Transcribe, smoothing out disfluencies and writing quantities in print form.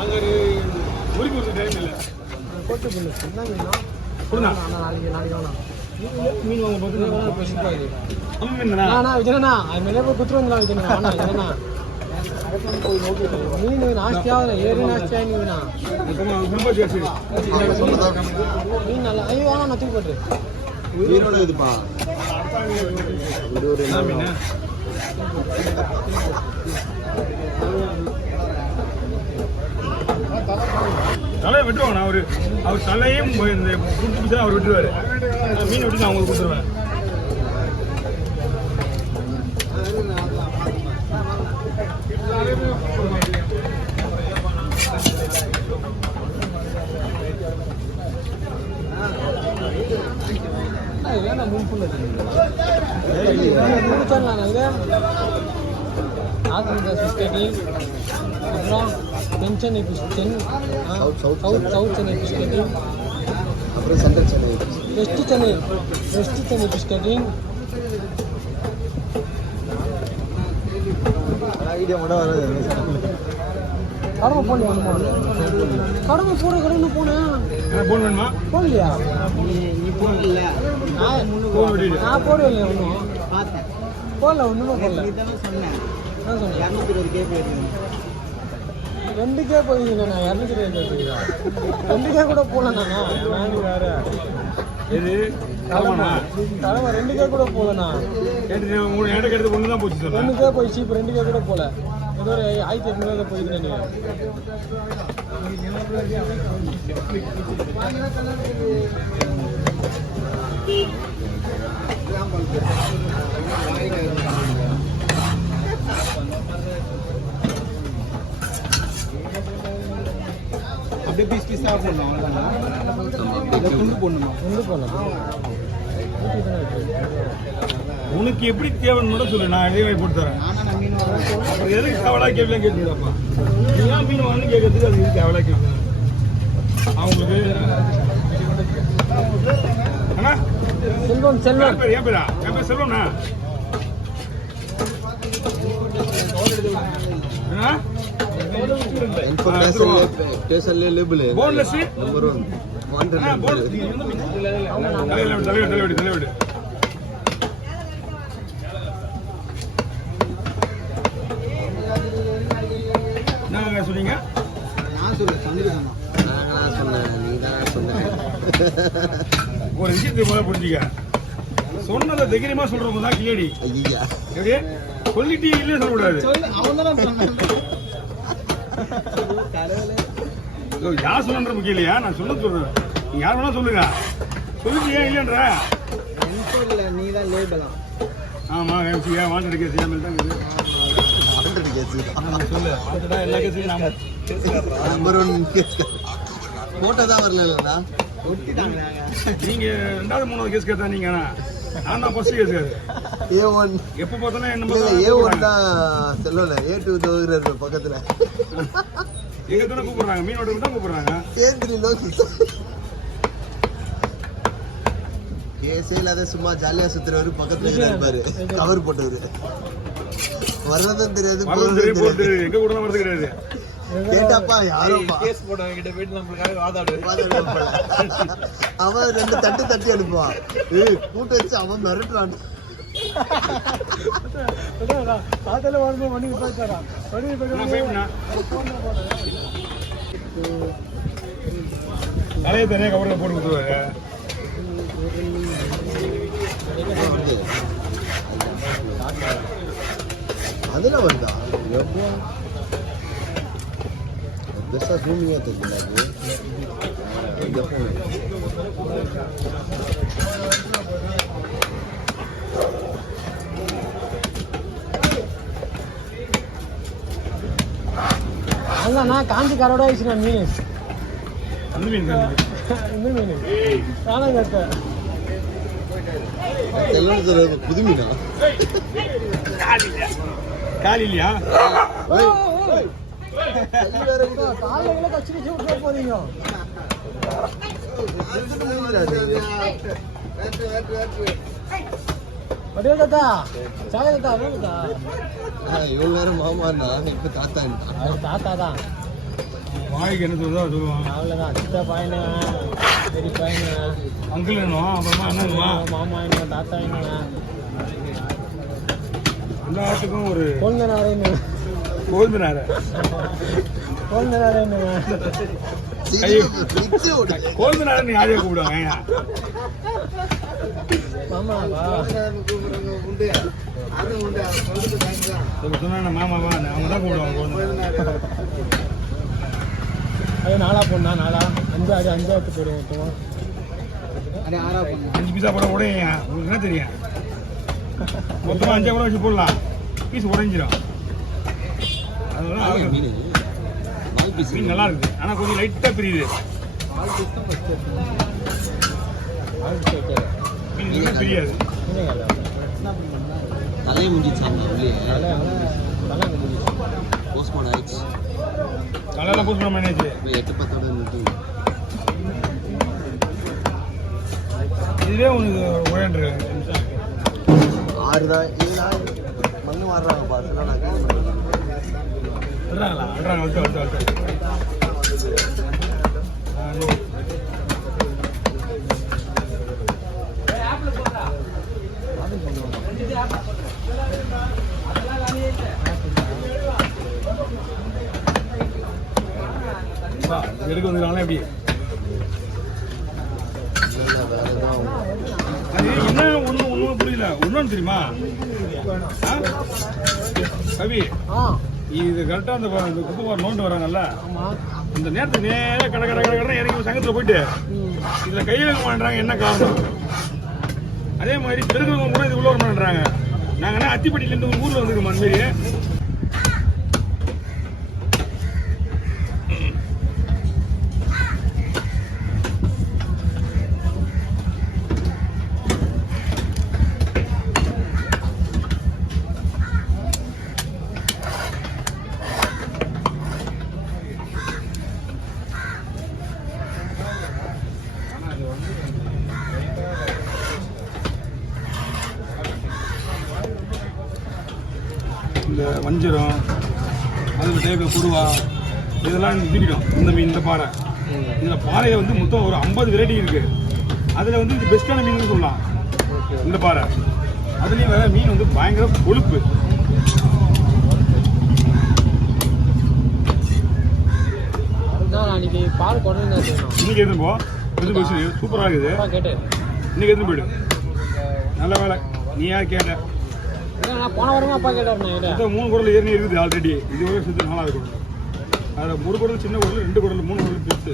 அங்கே முடி கொடுத்த டைம் இல்லை போட்டு பண்ணு என்ன மீனா கொடுங்க நாளைக்கு வேணாம் மீன் வாங்க பார்த்து அம்மா மீன் அண்ணா விஜயண்ணா அது மேலே போய் குத்துரு வந்துடலாம் விஜயண்ணா அண்ணா விஜயண்ணா மீன் நாஸ்தி ஆகல ஏறி நாஸ்தி ஆகிங்கண்ணா ரொம்ப ஜாஸ்தி மீன் நல்லா ஐயோ வேணா நான் தூக்கி போட்டு மீனோட இதுப்பா மீன் தலையை விட்டுருவாங்க அவர் தலையும் இந்த குடுத்து அவர் விட்டுருவாரு மீன் விட்டு நான் உங்களுக்கு கொடுத்துருவேன் வேணா மீன் ஃபுல்லு முடிச்சிடலாம் நாங்கள் பிஸ்கெட்டி அப்புறம் தென்சென்னை பிஸ்கெட் சவுத் சென்னை பிஸ்கெட்டி அப்புறம் சென்ட்ரல் சென்னை வெஸ்ட் சென்னை பிஸ்கெட்டி ஐடியா மட்டும் வராது கடமை போன கடமை போன கடமை போனேன் போன் வேணுமா போடலையா நீ போடல நான் போடவில்லை ஒன்றும் போடல ஒன்றுமே போடல சொன்னேன் நான் சொன்னேன் 220 கேபி 2K போயிருந்தீங்க நான் 220 2K கூட போகல நானா வேற இது தலைவனா தலைவன் 2K கூட போகலண்ணா மூணு ஏடை எடுத்து ஒன்று தான் போச்சு சொல்றேன் 1K போயிடுச்சு இப்போ 2K கூட போகல ஏதோ ஒரு 1800 போயிருந்தேன் நீங்கள் அப்படியே பீஸ் போடணும் துண்டு போடணுமா கொண்டு போகலாம் உனக்கு எப்படி தேவைன்னு மட்டும் சொல்லு நான் இதே வாங்கி போட்டு தரேன் அப்புறம் எதுக்கு கவலா கேள்விலாம் கேட்டுருக்காப்பா நீங்க மீன் வாங்கன்னு கேட்கறதுக்கு அது எதுக்கு கவலா கேள்வி அவங்களுக்கு அண்ணா செல்வம் என் பேர் செல்வம்ண்ணா ஸ்டேஷன்ல லேபிள் போன்லெஸ் நம்பர் 1 தலைவிடு என்ன சொன்னீங்க நான் சொன்னேன் நீ தான் சொன்ன ஒரு விஷயத்தை முதல்ல புரிஞ்சுக்க சொன்னதை தைரியமா சொல்றவங்க தான் கிளேடி ஐயா எப்படி சொல்லிட்டு இல்லையே சொல்லக்கூடாது யார் சொன்னன்ற முக்கியம் இல்லையா நான் சொல்றேன் நீங்க யார் வேணா சொல்லுங்க சொல்லிட்டு ஏன் இல்லைன்ற நீ தான் லேபிளா ஆமா எம்சியா வாண்டட் கேஸ் ஏன் தான் வாண்டட் கேஸ் சொல்லு வாண்டடா எல்லா கேஸையும் நாம நம்பர் 1 கேஸ் போட்டோ தான் வரலண்ணா ஒட்டிட்டாங்க நீங்க ரெண்டாவது மூணாவது கேஸ் கேட்டா நீங்க நான் தான் ஃபர்ஸ்ட் கேஸ் A1 எப்ப பார்த்தாலும் என்ன A1 தான் செல்லல A2 தோகுறாரு பக்கத்துல எங்க தான கூப்பிடுறாங்க மீனோட தான் கூப்பிடுறாங்க A3 லோகி கேஸே இல்லாத சும்மா ஜாலியா சுத்துறவரு பக்கத்துல இருப்பாரு கவர் போட்டவரு வரதும் தெரியாது போறது எங்க கூட தான் வரது கிடையாது கேட்டாப்பா யாரோப்பா கேஸ் போடுறவங்க கிட்ட போயிட்டு நம்மளுக்காக வாதாடு அவன் 2 தட்டி அனுப்புவான் கூட்டு வச்சு அவன் மிரட்டுறான் அதெல்லாம் வரும்போது வண்டி போயிட்டாரா தலையை தனியாக கவரில் போட்டு கொடுத்துருவாங்க அதெல்லாம் வருதா பெருசா ஜூமிங்கா தெரியல அண்ணா காஞ்சி கரோட ஆயிடுச்சு மீன் அந்த மீன் இந்த மீன் நானும் கேட்டேன் புது மீனா காலி இல்லையா காலையில கச்சி கச்சி விட்டு போறீங்க அப்படியே தாத்தா சாலை தாத்தா அப்படியே தாத்தா இவ்வளவு நேரம் மாமாண்ணா இப்ப தாத்தா தாத்தா தான் வாய்க்கு என்ன சொல்லுதோ அது சொல்லுவான். அவ்வளோதான். சித்தா பாயினா பெரிய பாயினா அங்கிள் என்னவா அப்புறமா அண்ணனுமா மாமா என்ன தாத்தா என்ன எல்லாத்துக்கும் ஒரு கொழுந்தனாரே என்ன கோவிந்தனார கொழுந்தனாரே என்ன கோவிந்தனார நீ யாரையா கூப்பிடுவாங்க? மாமாவா சொன்னா மாமாவா அவங்க தான் கூப்பிடுவாங்க கோவிந்தனார. அது நாலா பொண்ணா நாலா அஞ்சாவது போடுவோம் மொத்தமாக. 5 பீஸா போட உடையா உங்களுக்கு என்ன தெரியும்? மொத்தமாக 5 கூட வச்சு போடலாம், பீஸ் உடைஞ்சிடும். அதனால மீன் நல்லா இருக்குது, ஆனால் கொஞ்சம் லைட்டாக பிரியுது. மீன் நல்லா பிரியாது. தலையை முடிச்சாங்க உள்ளே தலை முடிஞ்சு போஸ்ட்மார்டம் ஆயிடுச்சு. தலையெல்லாம் போஸ்ட் பண்ண மேனேஜ் 8-10 நிறுத்தி இதுவே உனக்கு உழைன்று 6 தான். மண்ணு மாறுறாங்க பாருங்க. நான் கேள்வி விடுறாங்களா? விடுறாங்க. வந்து எடுக்க வந்துருக்காங்களா எப்படி? அது என்ன ஒன்றும் புரியல. ஒன்றும் தெரியுமா கவி? இது கரெக்டாக அந்த குப்பை நோண்டு வராங்கல்ல, இந்த நேரத்துக்கு நேராக கடை கடை கடை கடை இறங்கி சங்கத்தில் போயிட்டு இதில் கையில் வைக்க மாட்டேறாங்க. என்ன காரணம்? அதே மாதிரி பெருக்கிறவங்க கூட இது உள்ள வர மாட்டேறாங்க. நாங்கள் என்ன அத்திப்பட்டியிலேருந்து ஒரு ஊரில் வந்துருக்கோம். அந்த மாரி இந்த வஞ்சிரம், அதில் டேபிள் கொடுவா, இதெல்லாம் பிடிக்கும். இந்த மீன், இந்த பாறை, இதில் பாறையில் வந்து மொத்தம் ஒரு 50 வெரைட்டி இருக்குது. அதில் வந்து இது பெஸ்ட்டான மீன் சொல்லலாம் இந்த பாறை. அதுலேயும் வேற மீன் வந்து பயங்கர கொழுப்பு. அன்னைக்கு பால் கொண்டு இன்னைக்கு எடுத்து போ, சூப்பராக இருக்குது. கேட்டேன் இன்னைக்கு எடுத்து போயிடு. நல்ல வேலை நீ யார் கேட்ட? நான் போன வாரமா அப்பா கேட்டார். 3 குடல் ஏறி இருக்குது ஆல்ரெடி. இது ஒரு 4 குடல். அதில் 1 குடல் சின்ன குடல், 2 குடல், 3 குடல் பெருசு.